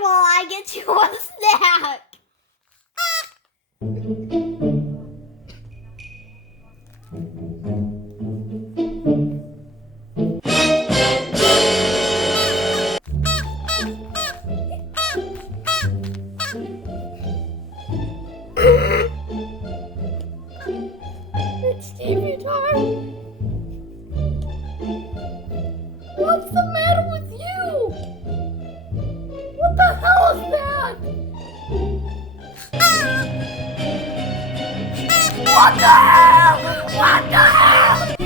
while I get you a snack. It's TV time. What's the matter with you? What the hell is that? What the hell? What the hell?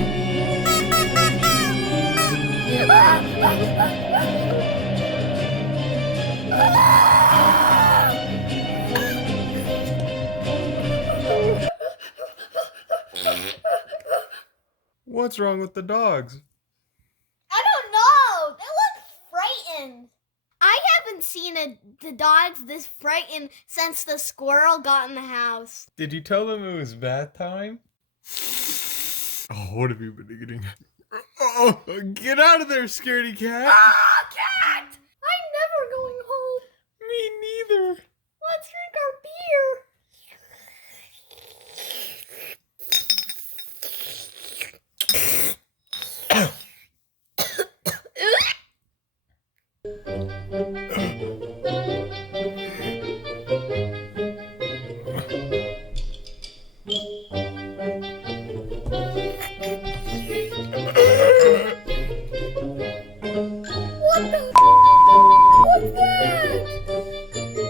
What's wrong with the dogs? I don't know. They look frightened. I haven't seen the dogs this frightened since the squirrel got in the house. Did you tell them it was bath time? Oh, what have you been eating? Oh, get out of there, scaredy cat! Ah, cat! I'm never going home. Me neither. Let's drink our beer. What the What's that?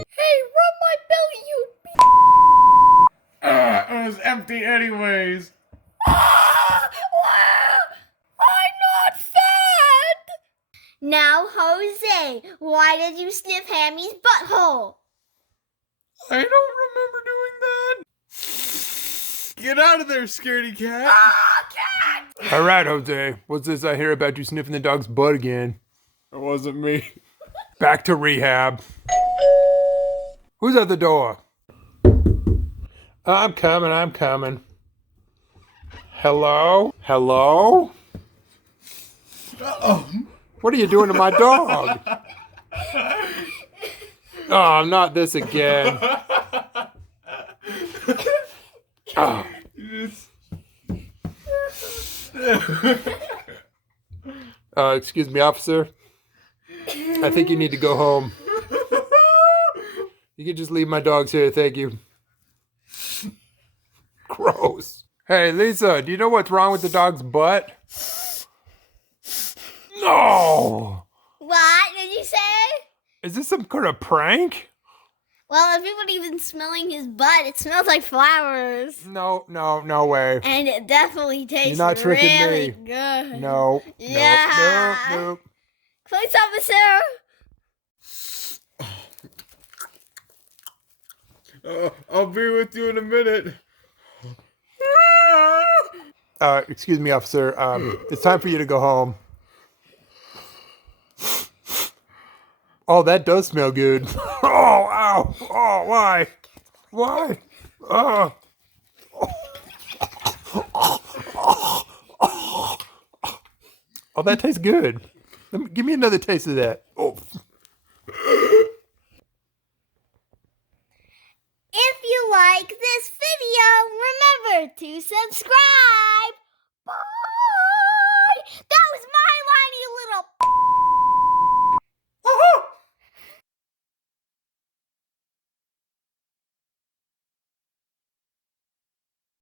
Hey, rub my belly, you It was empty anyways. I'm not fat! Now, Jose, why did you sniff Hammy's butthole? I don't remember doing that. Get out of there, scaredy cat! Cat! All right, Jose. What's this I hear about you sniffing the dog's butt again? It wasn't me. Back to rehab. Who's at the door? I'm coming. Hello? Hello? Uh-oh. What are you doing to my dog? Oh, not this again. Oh. Excuse me, officer. I think you need to go home. You can just leave my dogs here, thank you. Gross. Hey, Lisa, do you know what's wrong with the dog's butt? No! What did you say? Is this some kind of prank? Well, everybody's been smelling his butt. It smells like flowers. No way. And it definitely tastes not tricking really me. good. No. Yeah. No. Police officer! I'll be with you in a minute. Excuse me, officer. It's time for you to go home. Oh, that does smell good. Oh, ow. Oh, why? Why? Oh, that tastes good. Give me another taste of that. Oh. If you like this video, remember to subscribe. Bye!